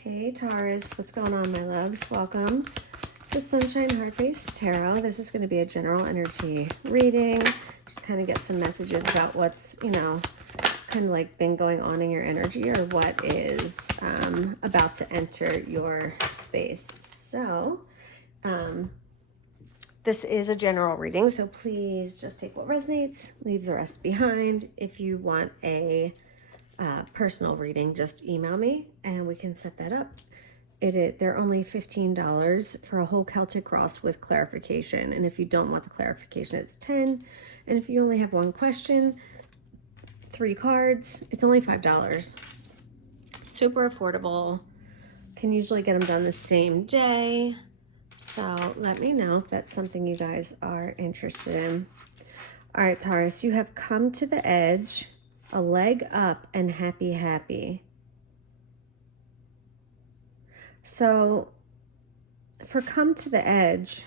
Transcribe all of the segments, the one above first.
Hey Taurus, what's going on, my loves? Welcome to Sunshine Heartface Tarot. This is going to be a general energy reading. Just kind of get some messages about what's, kind of like been going on in your energy or what is about to enter your space. So, this is a general reading, so please just take what resonates, leave the rest behind. If you want a personal reading, just email me and we can set that up. They're only $15 for a whole Celtic Cross with clarification. And if you don't want the clarification, it's $10. And if you only have one question, 3 cards, it's only $5. Super affordable. Can usually get them done the same day. So let me know if that's something you guys are interested in. All right, Taurus, you have come to the edge, a leg up, and happy, happy. So for come to the edge,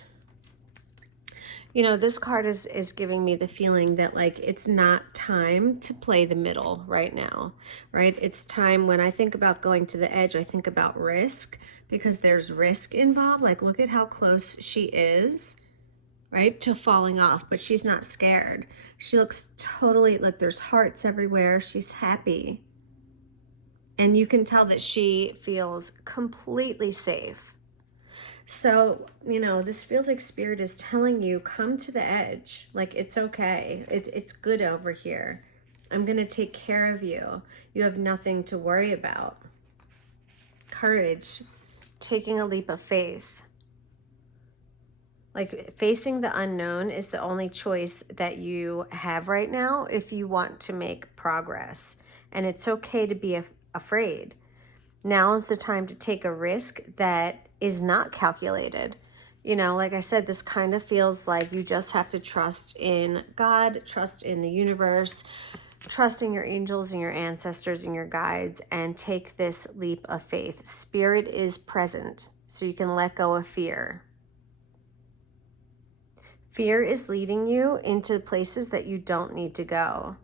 this card is giving me the feeling that like it's not time to play the middle right now, right? It's time. When I think about going to the edge, I think about risk, because there's risk involved. Like, look at how close she is, right, to falling off, but she's not scared. She looks totally like there's hearts everywhere. She's happy. And you can tell that she feels completely safe. So, this feels like Spirit is telling you, come to the edge. Like, it's okay. It's good over here. I'm going to take care of you. You have nothing to worry about. Courage. Taking a leap of faith. Like, facing the unknown is the only choice that you have right now if you want to make progress. And it's okay to be afraid. Now is the time to take a risk that is not calculated. Like I said, this kind of feels like you just have to trust in God, trust in the universe, trust in your angels and your ancestors and your guides, and take this leap of faith. Spirit is present, so you can let go of fear. Fear is leading you into places that you don't need to go.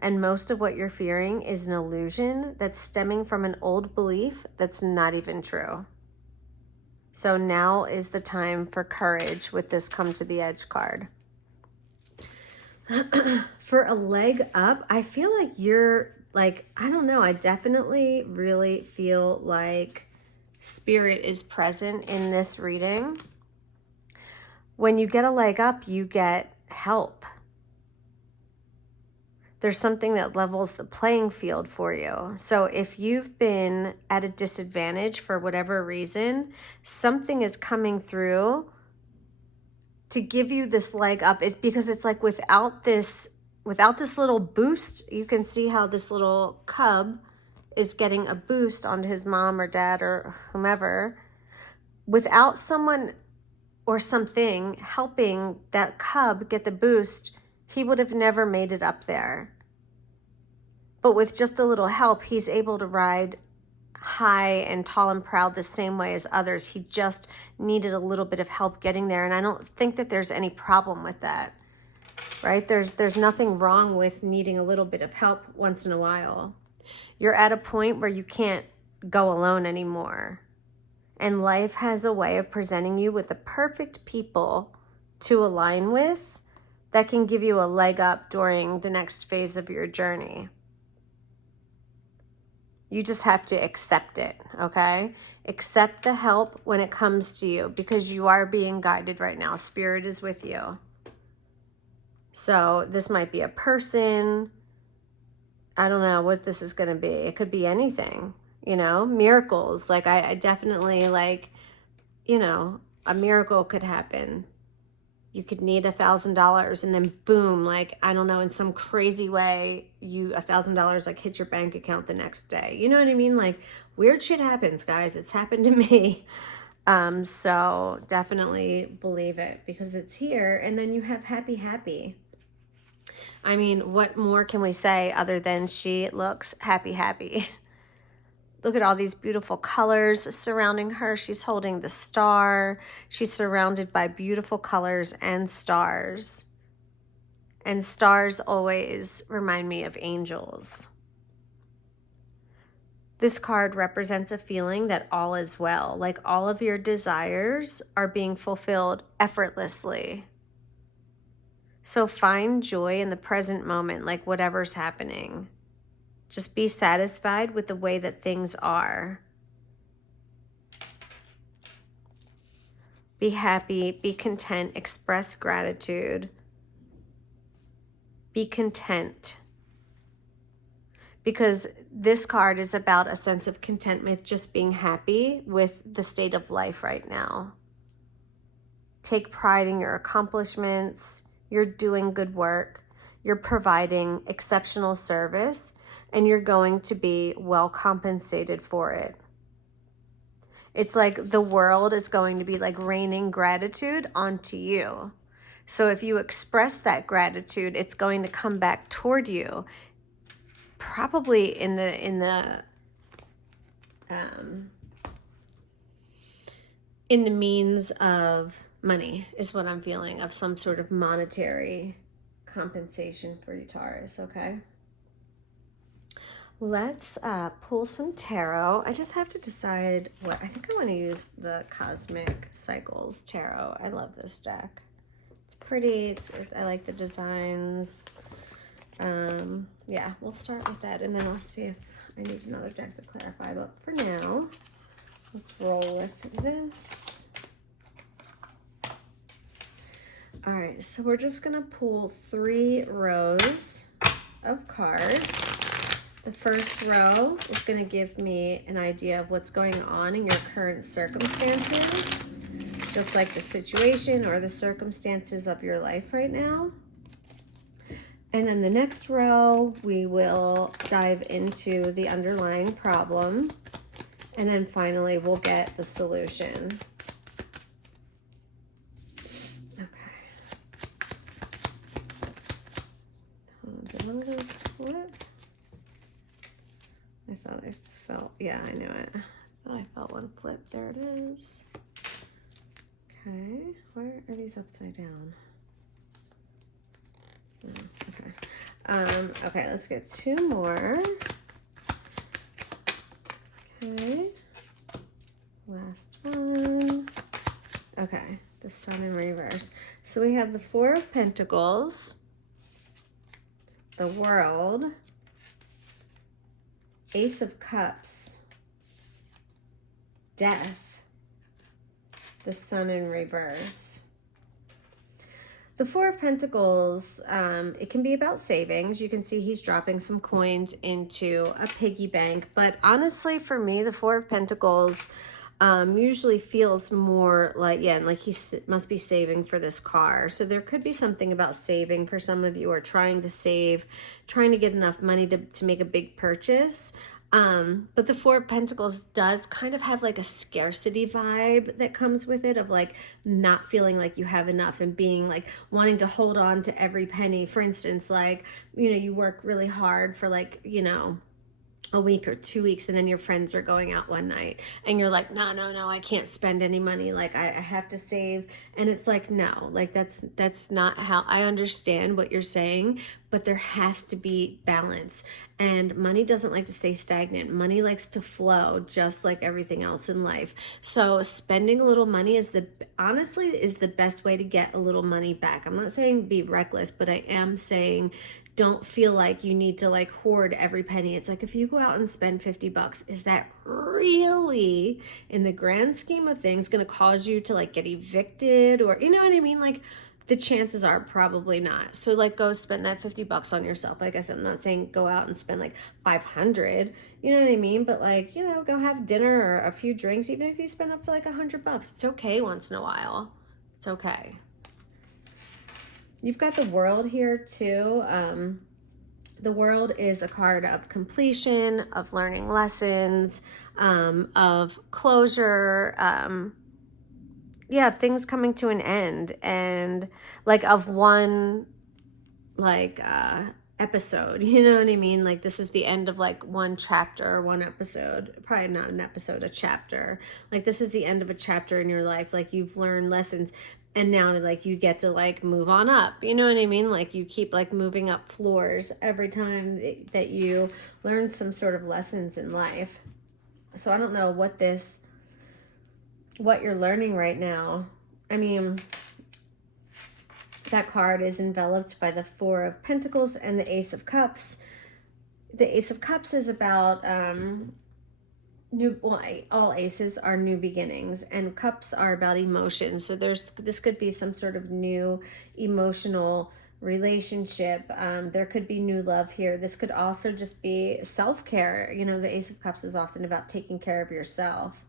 And most of what you're fearing is an illusion that's stemming from an old belief that's not even true. So now is the time for courage with this come to the edge card. For a leg up, I feel like you're like, I don't know, I definitely really feel like Spirit is present in this reading. When you get a leg up, you get help. There's something that levels the playing field for you. So if you've been at a disadvantage for whatever reason, something is coming through to give you this leg up. It's because it's like without this little boost, you can see how this little cub is getting a boost onto his mom or dad or whomever. Without someone or something helping that cub get the boost, he would have never made it up there. But with just a little help, he's able to ride high and tall and proud the same way as others. He just needed a little bit of help getting there. And I don't think that there's any problem with that, right? There's nothing wrong with needing a little bit of help once in a while. You're at a point where you can't go alone anymore. And life has a way of presenting you with the perfect people to align with that can give you a leg up during the next phase of your journey. You just have to accept it, okay? Accept the help when it comes to you, because you are being guided right now. Spirit is with you. So this might be a person. I don't know what this is going to be. It could be anything, miracles. Like I definitely a miracle could happen. You could need $1,000 and then boom, like, I don't know, in some crazy way, $1,000 like hit your bank account the next day. You know what I mean? Like, weird shit happens, guys. It's happened to me. So definitely believe it, because it's here. And then you have happy, happy. I mean, what more can we say other than she looks happy, happy? Look at all these beautiful colors surrounding her. She's holding the star. She's surrounded by beautiful colors and stars. And stars always remind me of angels. This card represents a feeling that all is well, like all of your desires are being fulfilled effortlessly. So find joy in the present moment, like whatever's happening. Just be satisfied with the way that things are. Be happy, be content, express gratitude. Be content. Because this card is about a sense of contentment, just being happy with the state of life right now. Take pride in your accomplishments. You're doing good work. You're providing exceptional service, and you're going to be well compensated for it. It's like the world is going to be like raining gratitude onto you. So if you express that gratitude, it's going to come back toward you. Probably in the means of money is what I'm feeling, of some sort of monetary compensation for you, Taurus. Okay. Let's pull some tarot. I just have to decide what I think I want to use. The Cosmic Cycles Tarot. I love this deck. It's pretty. I like the designs. Yeah, we'll start with that, and then I'll see if I need another deck to clarify. But for now, let's roll with this. All right, so we're just gonna pull 3 rows of cards. The first row is gonna give me an idea of what's going on in your current circumstances, just like the situation or the circumstances of your life right now. And then the next row, we will dive into the underlying problem. And then finally, we'll get the solution. Okay. Did one of those flip? I thought I felt, yeah, I knew it. I thought I felt one flip. There it is. Okay. Why are these upside down? Okay, let's get 2 more. Okay, last one. Okay, the Sun in reverse. So we have the 4 of Pentacles, the World, Ace of Cups, Death, the Sun in reverse. The 4 of Pentacles, it can be about savings. You can see he's dropping some coins into a piggy bank. But honestly, for me, the 4 of Pentacles usually feels more like, yeah, like he must be saving for this car. So there could be something about saving for some of you, or trying to save, trying to get enough money to make a big purchase. But the 4 of Pentacles does kind of have like a scarcity vibe that comes with it, of like not feeling like you have enough and being like wanting to hold on to every penny. For instance, like, you know, you work really hard for like, you know, a week or 2 weeks, and then your friends are going out one night and you're like, no, I can't spend any money. Like I have to save. And it's like, no, like that's not how. I understand what you're saying, but there has to be balance, and money doesn't like to stay stagnant. Money likes to flow, just like everything else in life. So spending a little money is honestly is the best way to get a little money back. I'm not saying be reckless, but I am saying don't feel like you need to like hoard every penny. It's like, if you go out and spend $50, is that really, in the grand scheme of things, going to cause you to like get evicted, or, you know what I mean? Like, the chances are probably not. So like, go spend that $50 on yourself. Like I said, I'm not saying go out and spend like 500, you know what I mean? But like, you know, go have dinner or a few drinks. Even if you spend up to like $100, it's okay once in a while. It's okay. You've got the World here too. The World is a card of completion, of learning lessons, of closure, yeah, things coming to an end, and like of one, like episode, you know what I mean? Like this is the end of like one chapter or one episode, probably not an episode, a chapter. Like this is the end of a chapter in your life. Like you've learned lessons and now like you get to like move on up, you know what I mean? Like you keep like moving up floors every time that you learn some sort of lessons in life. So I don't know what you're learning right now. I mean, that card is enveloped by the Four of Pentacles and the Ace of Cups. The Ace of Cups is about all aces are new beginnings, and cups are about emotions. So this could be some sort of new emotional relationship. There could be new love here. This could also just be self-care. You know, the Ace of Cups is often about taking care of yourself.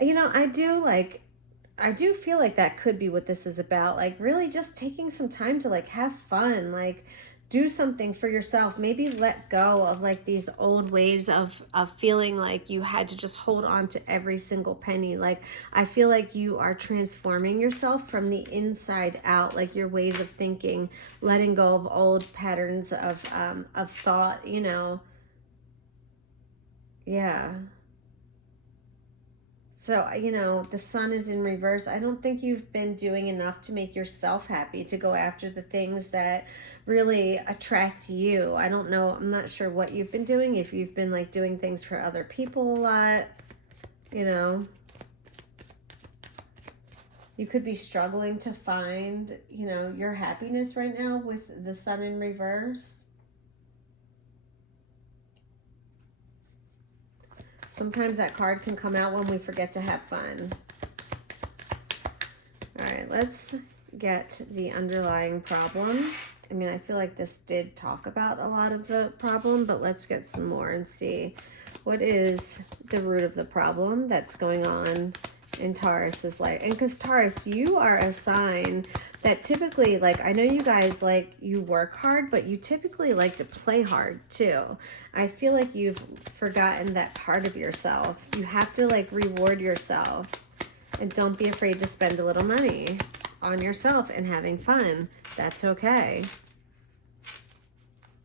You know, I do feel like that could be what this is about. Like really just taking some time to like have fun, like do something for yourself. Maybe let go of like these old ways of feeling like you had to just hold on to every single penny. Like I feel like you are transforming yourself from the inside out, like your ways of thinking, letting go of old patterns of thought, you know. Yeah. So, you know, the sun is in reverse. I don't think you've been doing enough to make yourself happy, to go after the things that really attract you. I don't know. I'm not sure what you've been doing. If you've been like doing things for other people a lot, you know, you could be struggling to find, you know, your happiness right now with the sun in reverse. Sometimes that card can come out when we forget to have fun. All right, let's get the underlying problem. I mean, I feel like this did talk about a lot of the problem, but let's get some more and see what is the root of the problem that's going on in Taurus's life. And because Taurus, you are a sign that typically, like, I know you guys, like, you work hard, but you typically like to play hard too. I feel like you've forgotten that part of yourself. You have to like reward yourself, and don't be afraid to spend a little money on yourself and having fun. That's okay.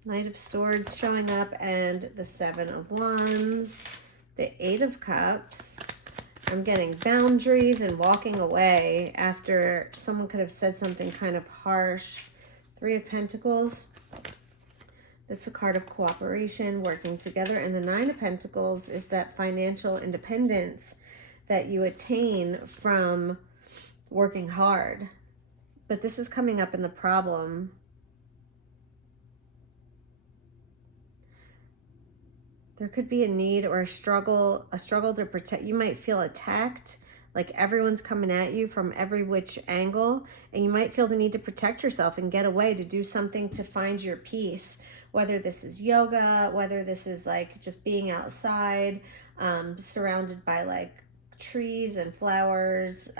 Knight of Swords showing up, and the Seven of Wands, the Eight of Cups. I'm getting boundaries and walking away after someone could have said something kind of harsh. Three of Pentacles. That's a card of cooperation, working together. And the Nine of Pentacles is that financial independence that you attain from working hard. But this is coming up in the problem. There could be a need or a struggle to protect. You might feel attacked, like everyone's coming at you from every which angle, and you might feel the need to protect yourself and get away, to do something to find your peace. Whether this is yoga, whether this is like just being outside, surrounded by like trees and flowers.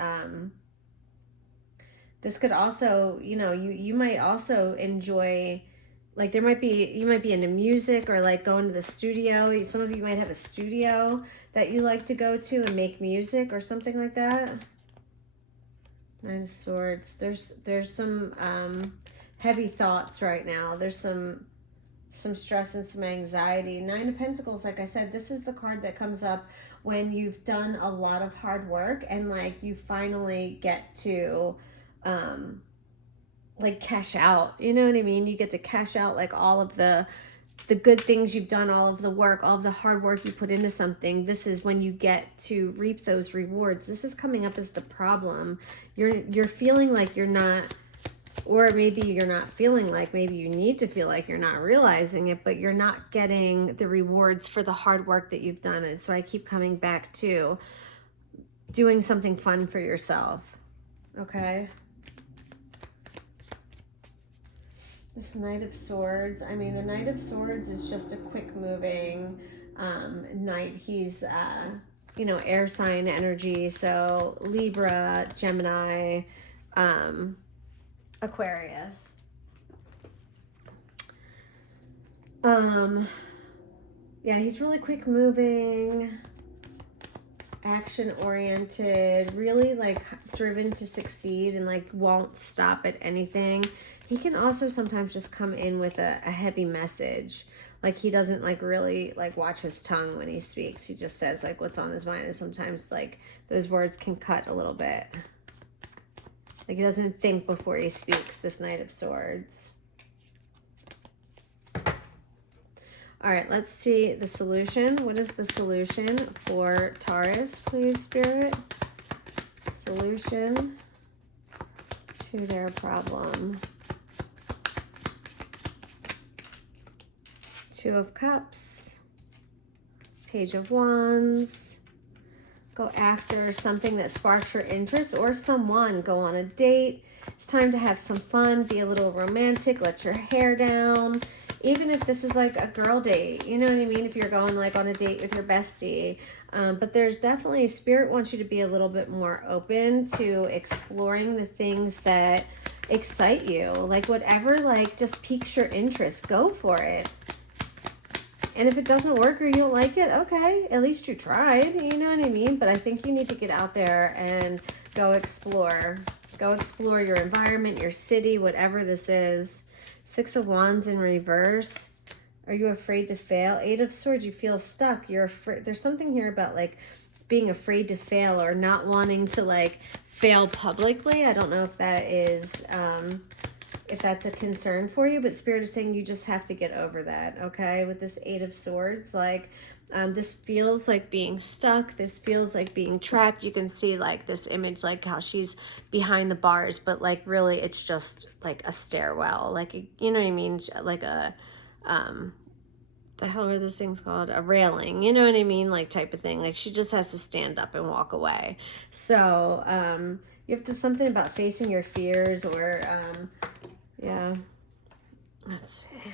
This could also, you know, you might also enjoy, like you might be into music or like going to the studio. Some of you might have a studio that you like to go to and make music or something like that. Nine of Swords. There's some heavy thoughts right now. There's some stress and some anxiety. Nine of Pentacles, like I said, this is the card that comes up when you've done a lot of hard work and like you finally get to like cash out, you know what I mean? You get to cash out like all of the good things you've done, all of the work, all of the hard work you put into something. This is when you get to reap those rewards. This is coming up as the problem. You're feeling like you're not, or maybe you're not feeling like, maybe you need to feel like you're not realizing it, but you're not getting the rewards for the hard work that you've done. And so I keep coming back to doing something fun for yourself. Okay. This Knight of Swords, I mean, the Knight of Swords is just a quick moving knight. He's, you know, air sign energy. So Libra, Gemini, Aquarius. Yeah, he's really quick moving. action oriented, really like driven to succeed and like won't stop at anything. He can also sometimes just come in with a heavy message. Like he doesn't like really like watch his tongue when he speaks. He just says like what's on his mind, and sometimes like those words can cut a little bit. Like he doesn't think before he speaks, this Knight of Swords. All right, let's see the solution. What is the solution for Taurus, please, Spirit? Solution to their problem. Two of Cups, Page of Wands. Go after something that sparks your interest or someone. Go on a date. It's time to have some fun, be a little romantic, let your hair down. Even if this is like a girl date, you know what I mean? If you're going like on a date with your bestie. But there's definitely, Spirit wants you to be a little bit more open to exploring the things that excite you. Like whatever, like just piques your interest, go for it. And if it doesn't work or you don't like it, okay, at least you tried, you know what I mean? But I think you need to get out there and go explore. Go explore your environment, your city, whatever this is. Six of Wands in reverse. Are you afraid to fail? Eight of Swords, you feel stuck. You're afraid. There's something here about like being afraid to fail or not wanting to like fail publicly. I don't know if that is, if that's a concern for you, but Spirit is saying you just have to get over that, okay? With this Eight of Swords, like this feels like being stuck. This feels like being trapped. You can see like this image, like how she's behind the bars, but like really it's just like a stairwell, like, you know what I mean? Like a, the hell are those things called? A railing, you know what I mean? Like type of thing. Like she just has to stand up and walk away. So you have to, something about facing your fears or, yeah, let's see.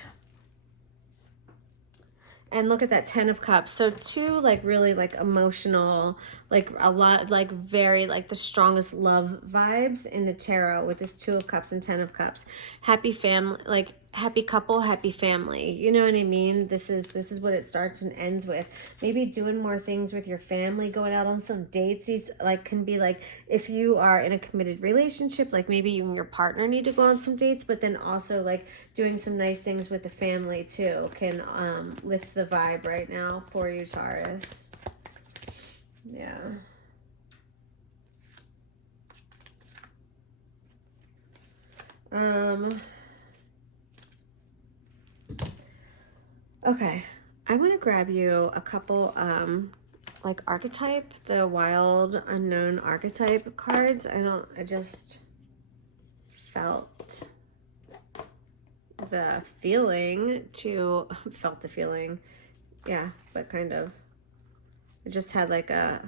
And look at that Ten of Cups. So two like really like emotional, like a lot, like very like the strongest love vibes in the tarot with this Two of Cups and Ten of Cups. Happy family, like happy couple, happy family. You know what I mean? This is what it starts and ends with. Maybe doing more things with your family, going out on some dates. These like can be like if you are in a committed relationship, like maybe you and your partner need to go on some dates, but then also like doing some nice things with the family too can lift the vibe right now for you, Taurus. Yeah. Okay, I want to grab you a couple like archetype, the wild unknown archetype cards. I just felt the feeling to, felt the feeling, yeah, but kind of, I just had like a,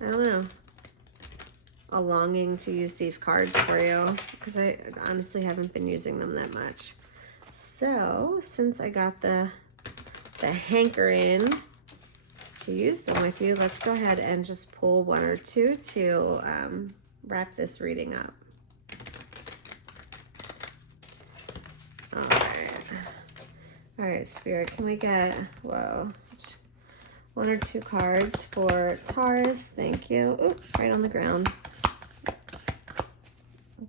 I don't know, a longing to use these cards for you because I honestly haven't been using them that much. So since I got the hankering to use them with you, let's go ahead and just pull one or two to wrap this reading up. All right, Spirit, can we get, whoa, one or two cards for Taurus? Thank you. Oop, right on the ground. I'll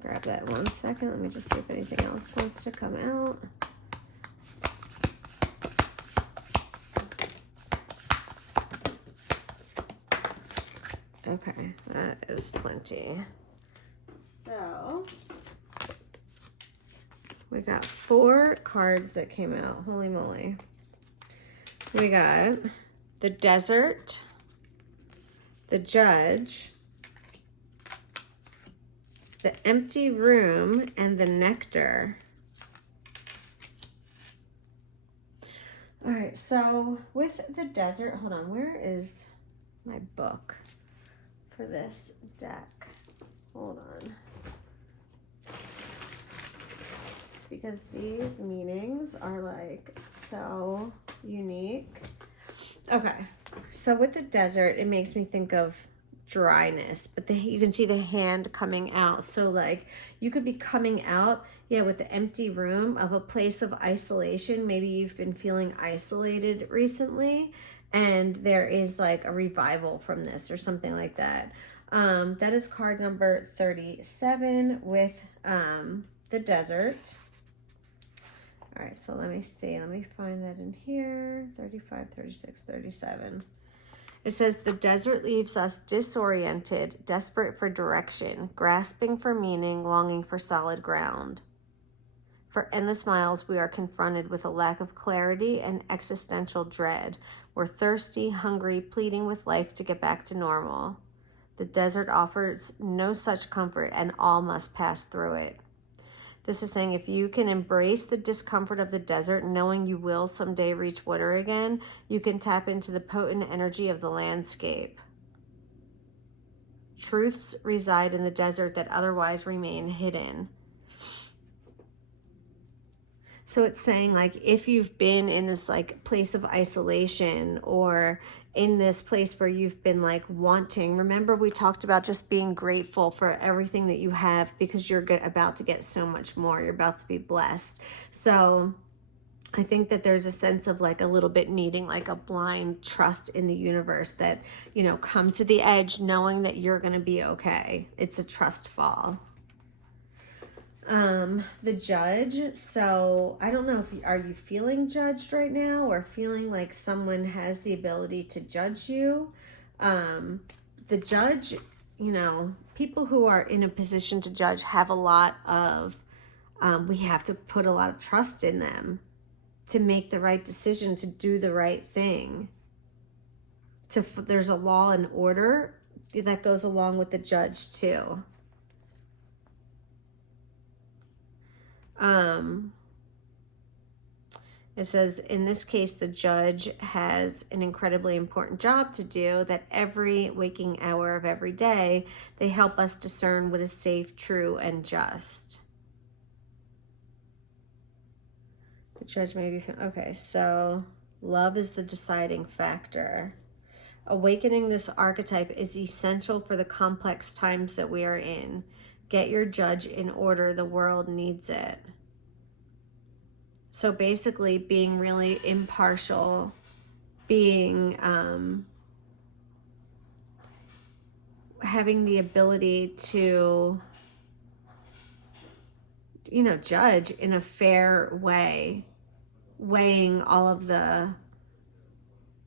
grab that 1 second. Let me just see if anything else wants to come out. Okay, that is plenty. So we got 4 cards that came out. Holy moly. We got the Desert, the Judge, the Empty Room, and the Nectar. All right, so with the Desert, hold on, where is my book for this deck? Hold on. Because these meanings are like so unique. Okay, so with the Desert, it makes me think of dryness, but you can see the hand coming out. So like you could be coming out, yeah, with the Empty Room of a place of isolation. Maybe you've been feeling isolated recently, And there is like a revival from this or something like that. That is card number 37 with the desert. All right, so let me see. Let me find that in here. 35, 36, 37. It says, the desert leaves us disoriented, desperate for direction, grasping for meaning, longing for solid ground. For endless miles, we are confronted with a lack of clarity and existential dread. We're thirsty, hungry, pleading with life to get back to normal. The desert offers no such comfort, and all must pass through it. This is saying if you can embrace the discomfort of the desert, knowing you will someday reach water again, you can tap into the potent energy of the landscape. Truths reside in the desert that otherwise remain hidden. So it's saying, like, if you've been in this like place of isolation, or in this place where you've been like wanting, remember we talked about just being grateful for everything that you have, because you're about to get so much more. You're about to be blessed. So I think that there's a sense of like a little bit needing like a blind trust in the universe that, you know, come to the edge knowing that you're going to be okay. It's a trust fall. The judge. So I don't know if are you feeling judged right now, or feeling like someone has the ability to judge you. The judge, you know, people who are in a position to judge have a lot of, we have to put a lot of trust in them to make the right decision, to do the right thing. There's a law and order that goes along with the judge too. It says, in this case, the judge has an incredibly important job to do, that every waking hour of every day, they help us discern what is safe, true, and just. The judge may be, okay, so love is the deciding factor. Awakening this archetype is essential for the complex times that we are in. Get your judge in order. The world needs it. So basically being really impartial, being, having the ability to, you know, judge in a fair way, weighing all of the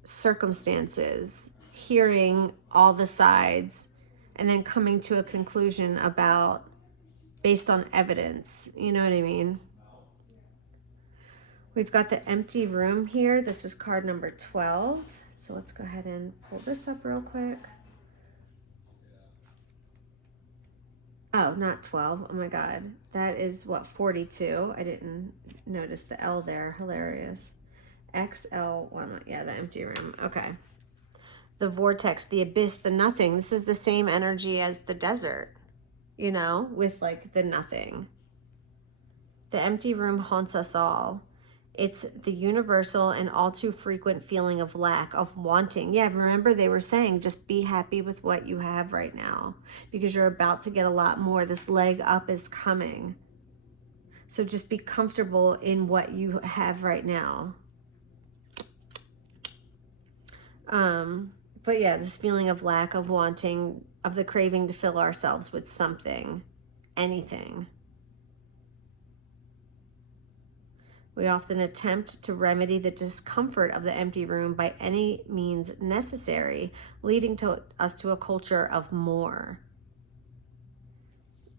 circumstances, hearing all the sides, and then coming to a conclusion about, based on evidence. You know what I mean? We've got the empty room here. This is card number 12. So let's go ahead and pull this up real quick. Oh, not 12. Oh my God. That is what, 42. I didn't notice the L there. Hilarious. XL1. Yeah, the empty room. Okay. The vortex, the abyss, the nothing. This is the same energy as the desert, you know, with like the nothing. The empty room haunts us all. It's the universal and all too frequent feeling of lack, of wanting. Yeah, remember they were saying just be happy with what you have right now, because you're about to get a lot more. This leg up is coming. So just be comfortable in what you have right now. But yeah, this feeling of lack, of wanting, of the craving to fill ourselves with something, anything. We often attempt to remedy the discomfort of the empty room by any means necessary, leading us to a culture of more.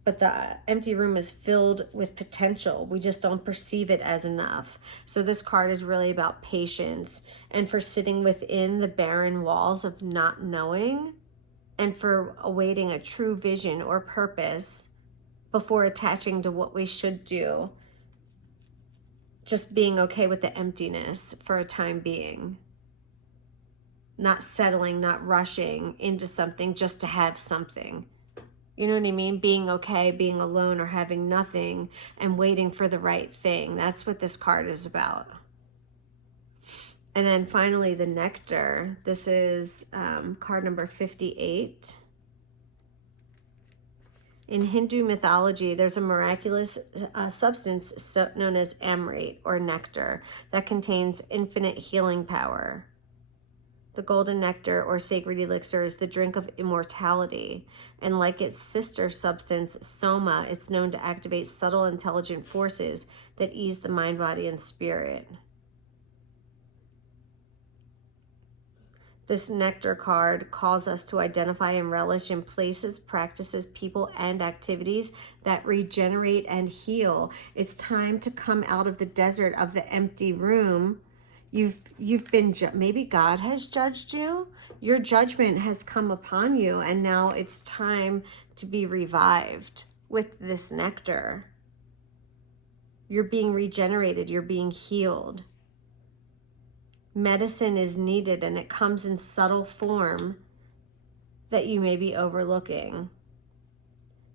But the empty room is filled with potential. We just don't perceive it as enough. So this card is really about patience, and for sitting within the barren walls of not knowing, and for awaiting a true vision or purpose before attaching to what we should do. Just being okay with the emptiness for a time being. Not settling, not rushing into something just to have something. You know what I mean? Being okay, being alone, or having nothing, and waiting for the right thing. That's what this card is about. And then finally, the nectar. This is card number 58. In Hindu mythology, there's a miraculous substance known as amrite, or nectar, that contains infinite healing power. The golden nectar or sacred elixir is the drink of immortality. And like its sister substance, soma, it's known to activate subtle intelligent forces that ease the mind, body, and spirit. This nectar card calls us to identify and relish in places, practices, people, and activities that regenerate and heal. It's time to come out of the desert of the empty room. You've been, maybe God has judged you. Your judgment has come upon you, and now it's time to be revived with this nectar. You're being regenerated. You're being healed. Medicine is needed, and it comes in subtle form that you may be overlooking.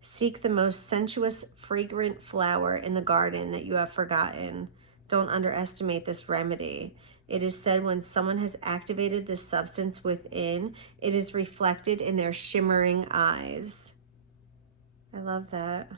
Seek the most sensuous, fragrant flower in the garden that you have forgotten. Don't underestimate this remedy. It is said when someone has activated this substance within, it is reflected in their shimmering eyes. I love that.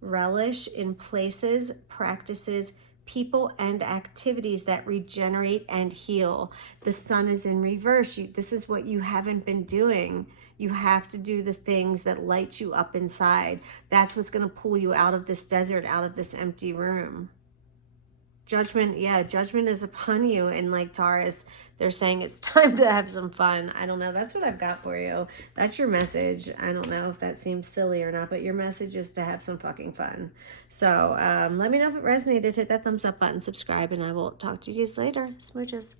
Relish in places, practices, people, and activities that regenerate and heal. The sun is in reverse. This is what you haven't been doing. You have to do the things that light you up inside. That's what's going to pull you out of this desert, out of this empty room. Judgment, yeah, judgment is upon you. And like Taurus, they're saying it's time to have some fun. I don't know. That's what I've got for you. That's your message. I don't know if that seems silly or not, but your message is to have some fucking fun. So let me know if it resonated. Hit that thumbs up button, subscribe, and I will talk to you guys later. Smooches.